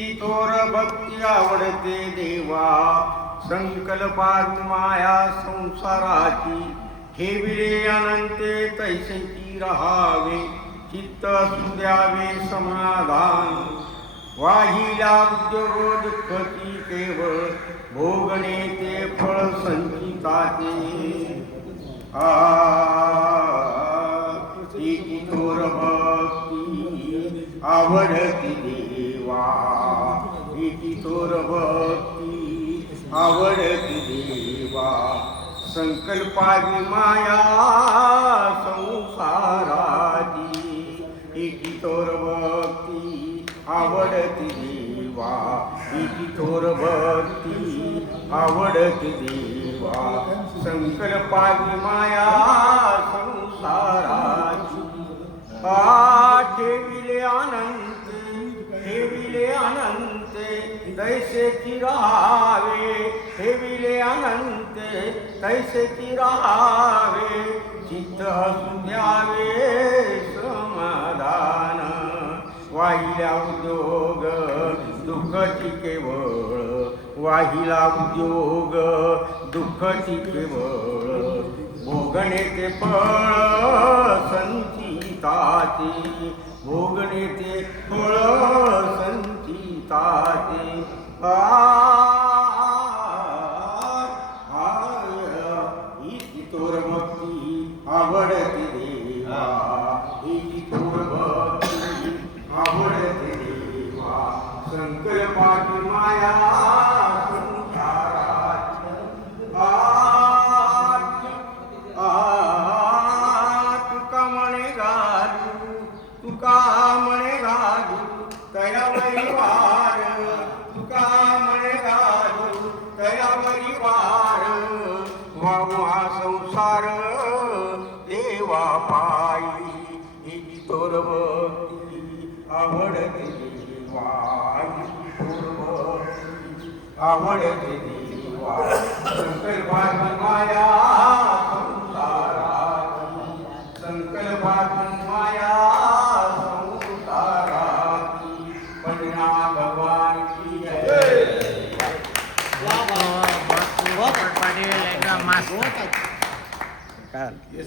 इति थोर भक्ती आवडते देवा, संकल्पात माया संसाराची, ठेविले अनंते तैसेची रहावे, चित्त असू द्यावे समाधान. वाहिला उद्योग दुःखची केवळ, भोगणे ते फळ संचिताचे. इति थोर भक्ती आवडती देवा, इति थोर भक्ती आवडती देवा, संकल्पाची माया संसाराची. इति थोर भक्ती आवडती देवा, इति थोर भक्ती आवडती देवा, संकल्पाची माया संसाराची. ठेविले अनंते तैसेची रहावे, ठेविले अनंते तैसेची रहावे, चित्त असू द्यावे समाधान. वाहिला उद्योग दुःखची केवळ, वाहिला उद्योग दुःखची केवळ, भोगणे ते फळ संचिताचे, भोगणे ते फळ संचिताचे. इति थोर भक्ती आवडते देवा, इति थोर भक्ती आवडते देवा, संकल्पाची माया संसाराची. तुका म्हणे घालू, तुका म्हणे घालू तयावरी वार, तुका म्हणे घालू तयावरी वार. वाहू हा संसार देवा पायी, इति थोर भक्ती आवडते देवा, इति थोर भक्ती आवडते देवा, संकल्पाची माया संसाराची, संकल्पाची माया संसाराची. पंढरीनाथ भगवान की जय. बहुत पाटील एकदम मस्त.